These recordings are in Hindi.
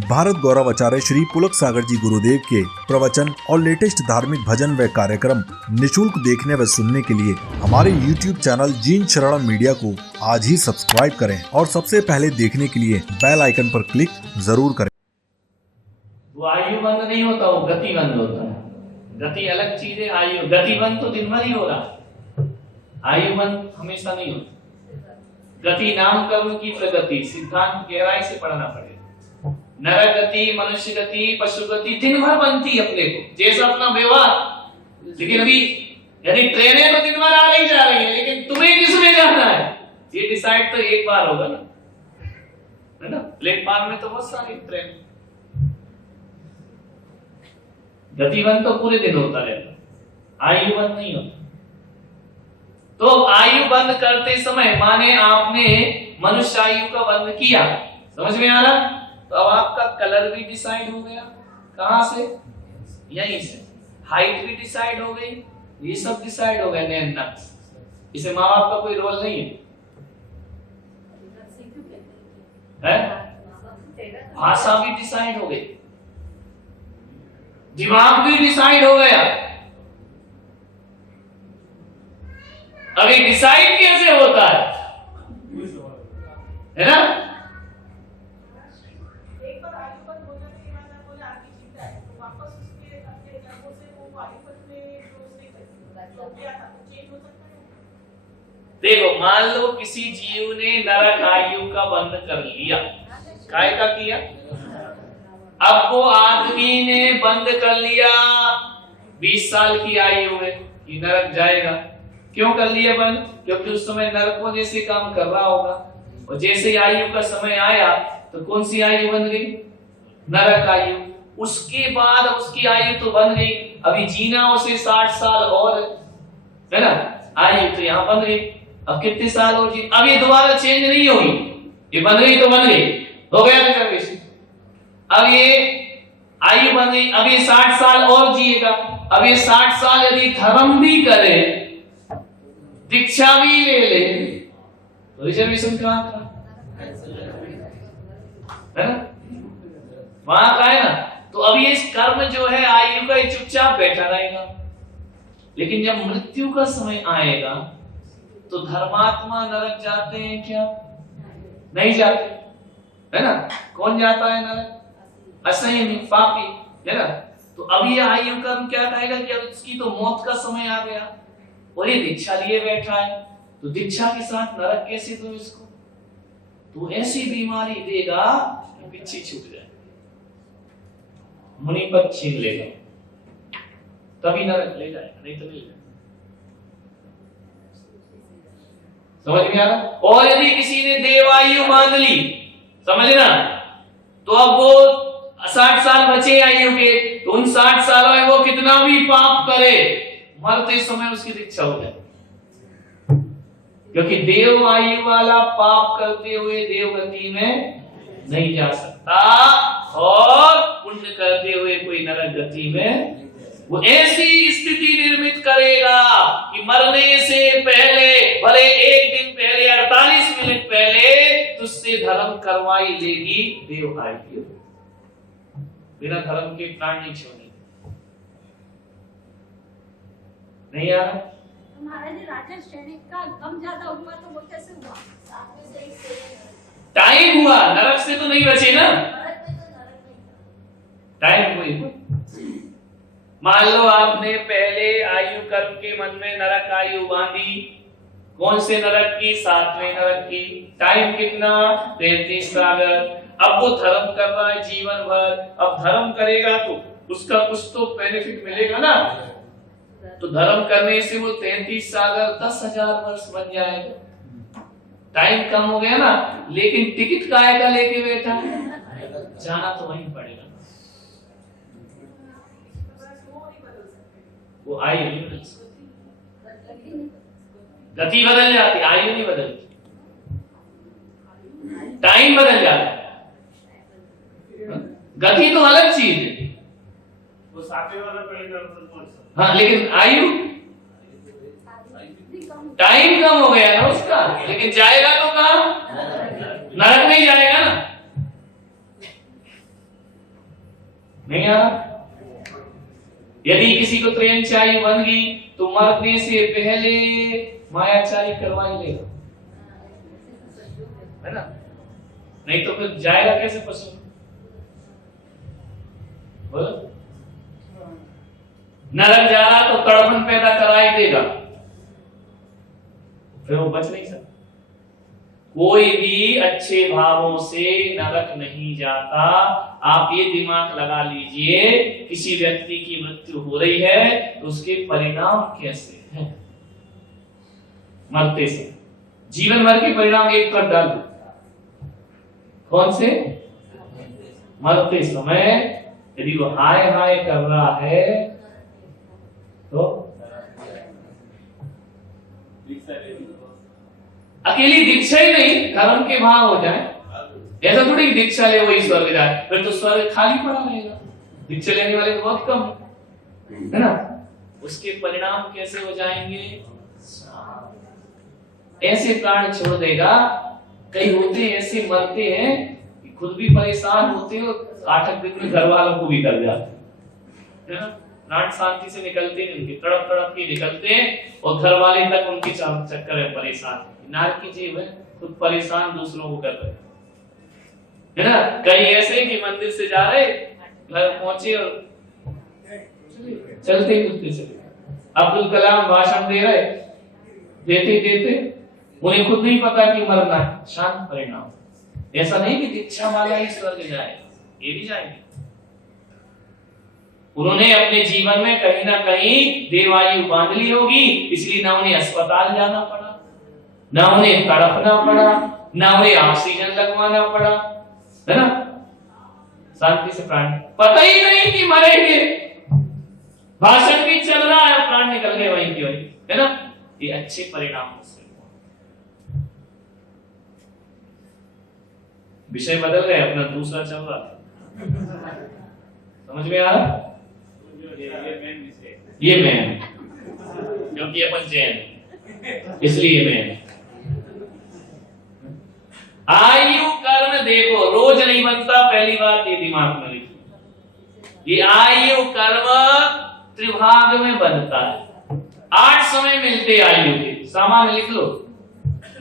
भारत गौरव आचार्य श्री पुलक सागर जी गुरुदेव के प्रवचन और लेटेस्ट धार्मिक भजन व कार्यक्रम निशुल्क देखने व सुनने के लिए हमारे YouTube चैनल जीन शरण मीडिया को आज ही सब्सक्राइब करें और सबसे पहले देखने के लिए बेल आइकन पर क्लिक जरूर करें। वो आयु बंद नहीं होता, वो गति बंद होता है। गति अलग चीज है, आयु गति बंद तो दिन भर ही हो रहा, आयु बंद हमेशा नहीं होता। गति नाम कर्म की प्रगति, सिद्धांत गहराई से पढ़ना पड़ेगा। नर गति, मनुष्य गति, पशु गति दिन भर बनती है अपने को, जैसा अपना व्यवहार। लेकिन अभी यदि ट्रेनें तो दिन भर आ रही जा रही है, लेकिन तुम्हें किसमें जाना है ये डिसाइड तो एक बार होगा ना, है ना। प्लेटफॉर्म में तो बहुत सारी ट्रेन, गतिबंध तो पूरे दिन होता रहता, आयु बंद नहीं होता। तो आयु बंद करते समय माने आपने मनुष्य आयु का बंद किया, समझ में आ रहा। तो अब आपका कलर भी डिसाइड हो गया, कहां से, यहीं से। हाइट भी डिसाइड हो गई, ये सब डिसाइड हो गया नैन नक्श। इसे माँ बाप का कोई रोल नहीं है? भाषा भी डिसाइड हो गई, दिमाग भी डिसाइड हो गया। अभी डिसाइड कैसे होता है ना। एक बार आयु बंद हो जाने के बाद बोले आगे जीता है तो वापस उसके अपने कर्मों से वो आयु बंद में जो उसने जो किया था तो चेंज हो सकता है। देखो, मान लो किसी जीव ने नरक आयु का बंद कर लिया, काय का किया। अब वो आदमी ने बंद कर लिया 20 साल की आयु में कि नरक जाएगा। क्यों कर लिया बंद? क्योंकि उस समय नरकों जैसे काम कर रहा होगा, और जैसे आयु का समय आया तो कौन सी आयु बन गई, नरक आयु। उसके बाद उसकी आयु तो बन गई, अभी जीना उसे 60 साल और, है ना, आयु तो यहाँ बन गई। अब कितने साल और जी, अब ये दोबारा चेंज नहीं होगी, ये बन गई तो बन गई, हो गया रिजर्वेशन। अब ये आयु बन गई, अब ये 60 साल और जिएगा। अब ये 60 साल यदि धर्म भी करे, दीक्षा भी ले ले, तो रिजर्वेशन कहां का है ना, वहां का है ना। तो अब ये कर्म जो है आयु का, चुपचाप बैठा रहेगा। लेकिन जब मृत्यु का समय आएगा तो धर्मात्मा नरक जाते हैं क्या? नहीं जाते, है ना। कौन जाता है नरक? असंयमी, पापी, है ना। तो अब ये आयु कर्म क्या कहेगा कि अब उसकी तो मौत का समय आ गया और ये दीक्षा लिए बैठा है, तो दीक्षा के साथ नरक कैसे दो इसको? तो ऐसी बीमारी देगा कि पिछी छूट जाए, मुनि पद छीन लेगा, तभी नरक ले जाएगा, नहीं तो नहीं जाएगा। समझ में आ रहा? और यदि किसी ने देवायु मान ली, समझना, तो अब वो 60 साल बचे आयु के, तो उन 60 सालों में वो कितना भी पाप करे, मरते समय उसकी दीक्षा हो जाए। क्योंकि देव आयु वाला पाप करते हुए देवगति में नहीं जा सकता, और पुण्य करते हुए कोई नरक गति में वो ऐसी स्थिति निर्मित करेगा कि मरने से पहले, भले एक दिन पहले, 48 मिनट पहले तुझसे धर्म करवाई लेगी देव आयु। बिना धर्म के प्राण नहीं छोड़ेंगे। नहीं आ रहा? हमारा जो राजा सैनिक का गम ज्यादा हुआ तो वो कैसे हुआ? टाइम हुआ, नरक से तो नहीं बचे ना, टाइम हुई। मान लो आपने पहले आयु कर्म के मन में नरक आयु बांधी, कौन से नरक की? 7वें नरक की। टाइम कितना? 33 सागर। अब वो धर्म कर रहा है जीवन भर, अब धर्म करेगा तो उसका कुछ तो बेनिफिट मिलेगा ना। तो धर्म करने से वो 33 सागर 10,000 वर्ष बन जाएगा। टाइम कम हो गया ना, लेकिन टिकट काहे का लेके बैठा है? जाना तो वहीं पड़ेगा। वो आयु नहीं बदल सकती, गति बदल जाती, आयु नहीं बदलती, टाइम बदल जाता। गति तो अलग चीज है, वो सातवें वाला पड़ेगा। हाँ, लेकिन आयु, टाइम कम हो गया ना उसका, लेकिन जाएगा तो कहां? नरक नहीं जाएगा ना। नहीं आ रहा? यदि किसी को त्रियंचारी बन गई तो मरने से पहले मायाचारी करवा ही लेगा, है ना? नहीं तो फिर जाएगा कैसे पशु? बोलो, नरक जा रहा तो तड़पन पैदा करा ही देगा, फिर वो बच नहीं सकता। कोई भी अच्छे भावों से नरक नहीं जाता। आप ये दिमाग लगा लीजिए, किसी व्यक्ति की मृत्यु हो रही है तो उसके परिणाम कैसे हैं? मरते से जीवन भर के परिणाम एक तरफ डाल दो। कौन से? मरते समय यदि वो हाय हाय कर रहा है तो अकेली दीक्षा ही नहीं, धर्म के भाव हो जाए। ऐसा थोड़ी कि दीक्षा ले वही स्वर्ग जाए, फिर तो स्वर्ग खाली पड़ा रहेगा। दीक्षा लेने वाले तो बहुत कम है ना? उसके परिणाम कैसे हो जाएंगे? ऐसे प्राण छोड़ देगा। कई होते ऐसे मरते हैं कि खुद भी परेशान होते हैं और 8 दिन में घर वालों को भी कर जाते हैं। प्राण शांति से निकलते हैं, उनके तड़प तड़प के निकलते हैं और घर वाले तक उनके चक्कर में परेशान। नारक की जीव है, खुद परेशान दूसरों को कर रहे है ना? कई ऐसे कि मंदिर से जा रहे, घर पहुंचे और चलते ही कुत्ते चले। अब्दुल कलाम भाषण दे रहे, देते देते उन्हें खुद नहीं पता कि मरना है, शांत परिणाम। ऐसा नहीं कि दीक्षा वाला ही स्वर्ग जाए, ये भी जाएंगे। उन्होंने अपने जीवन में कहीं ना कहीं देवायु बांध ली होगी, इसलिए ना उन्हें अस्पताल जाना पड़ा, ना उन्हें तड़पना पड़ा, ना उन्हें ऑक्सीजन लगवाना पड़ा, है ना? शांति से प्राण, पता ही नहीं कि मरेंगे, भाषण भी चल रहा है, प्राण निकल गए वहीं की वहीं, है ना? ये अच्छे परिणाम से। विषय बदल गए, अपना दूसरा चल रहा था। समझ में आ रहा? ये मैन, क्योंकि अपन जैन, इसलिए मैन। आयु कर्म देखो, रोज नहीं बनता, पहली बात ये दिमाग में लिखिए। ये आयु कर्म त्रिभाग में बनता है। 8 समय मिलते आयु के, सामान्य लिख लो।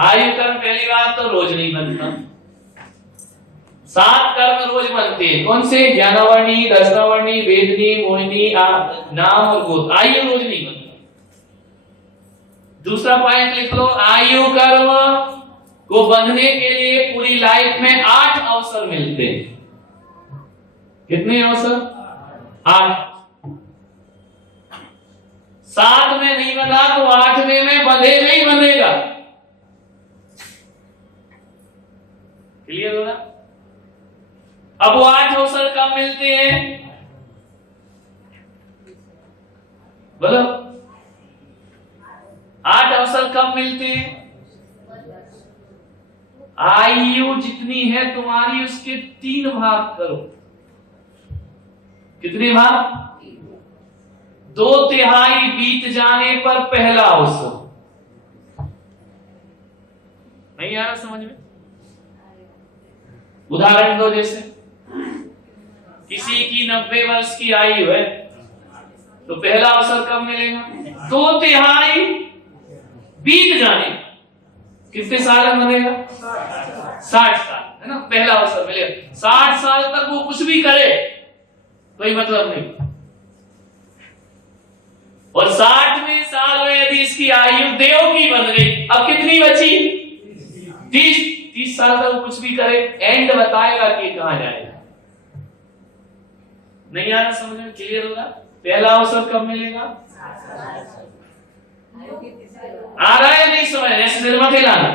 आयु कर्म पहली बात तो रोज नहीं बनता। 7 कर्म रोज बनते हैं। कौन से? ज्ञानावर्णी, दशनावर्णी, वेदनी, मोहिनी, नाम और गोत्र। आयु रोज नहीं बनता। दूसरा पॉइंट लिख लो, आयु कर्म को बंधने के लिए पूरी लाइफ में 8 अवसर मिलते हैं। कितने अवसर? 8। 7 में नहीं बंधा तो 8वें में बंधे नहीं बंधेगा। क्लियर हो रहा? अब वो 8 अवसर कब मिलते हैं? बोलो, 8 अवसर कब मिलते हैं? आयु जितनी है तुम्हारी, उसके 3 भाग करो। कितने भाग? 2/3 बीत जाने पर पहला अवसर। नहीं आ रहा समझ में? उदाहरण दो, जैसे किसी की 90 वर्ष की आयु है तो पहला अवसर कब मिलेगा? 2/3 बीत जाने, कितने साल में बनेगा? 60 साल, है ना? पहला अवसर मिलेगा। 60 साल तक वो कुछ भी करे कोई मतलब नहीं। और 60वें साल में यदि इसकी आयु देव की बन गई, अब कितनी बची? 30 साल तक वो कुछ भी करे, एंड बताएगा कि कहां जाएगा। नहीं आ रहा समझ में? क्लियर होगा? पहला अवसर कब मिलेगा? आ रहा है नहीं समझ? ऐसे सिर मत हिलाना।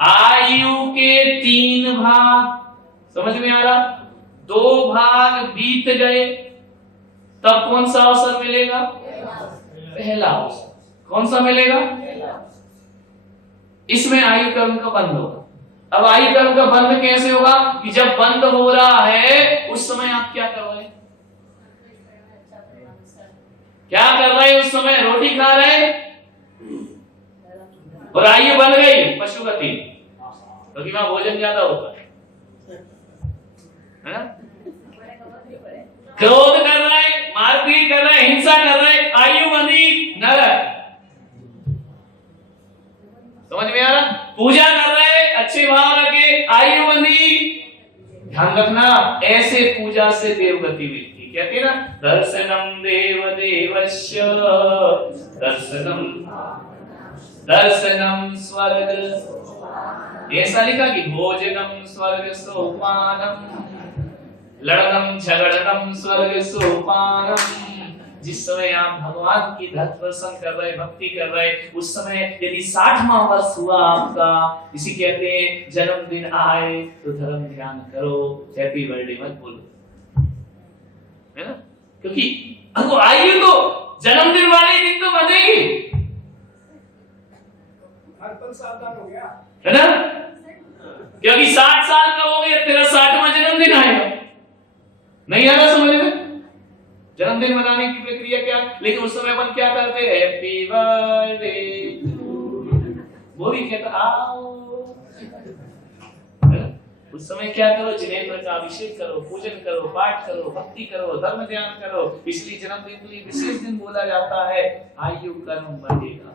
आयु के 3 भाग समझ में आ रहा? 2 भाग बीत गए तब कौन सा अवसर मिलेगा? पहला अवसर। कौन सा मिलेगा? इसमें आयु कर्म का बंद होगा। अब आयु कर्म का बंद कैसे होगा? कि जब बंद हो रहा है उस समय आप क्या कर रहे? क्या कर रहे? उस समय रोटी खा रहे और आयु बन गई पशुगति, क्योंकि वहां भोजन ज्यादा होता है ना? क्रोध कर रहा है, मारपीट कर रहा है, हिंसा कर रहा है, आयु बंधी नरक। समझ में आ रहा? पूजा कर रहा है, अच्छे भाव रखे, आयु बंधी। ध्यान रखना, ऐसे पूजा से देवगति मिलती। कहते हैं ना, दर्शनम देव देवस्य दर्शनम स्वर्ग। ऐसा लिखा कि भोजनम स्वर्ग सोपानम, लड़नम झगड़नम स्वर्ग सोपानम। जिस समय आप भगवान की दर्शन कर रहे, भक्ति कर रहे, उस समय यदि 60वां वर्ष हुआ आपका, इसी कहते हैं जन्मदिन आए तो धर्म ध्यान करो, हैप्पी बर्थडे मत बोलो, है ना? क्योंकि हमको आयु तो जन्मदिन वाले दिन तो बनेगी, है ना? क्योंकि 60 साल का हो गया, तेरा 60वां जन्मदिन आएगा। नहीं आ रहा समझ में? जन्मदिन मनाने की प्रक्रिया क्या? लेकिन उस समय अपन क्या करते हैं? हैप्पी बर्थडे, वो भी कहता आओ। उस समय क्या करो? जिनेन्द्र का अभिषेक करो, पूजन करो, पाठ करो, भक्ति करो, धर्म ध्यान करो। इसलिए जन्मदिन के लिए विशेष दिन बोला जाता है, आयु कर्म बढ़ेगा।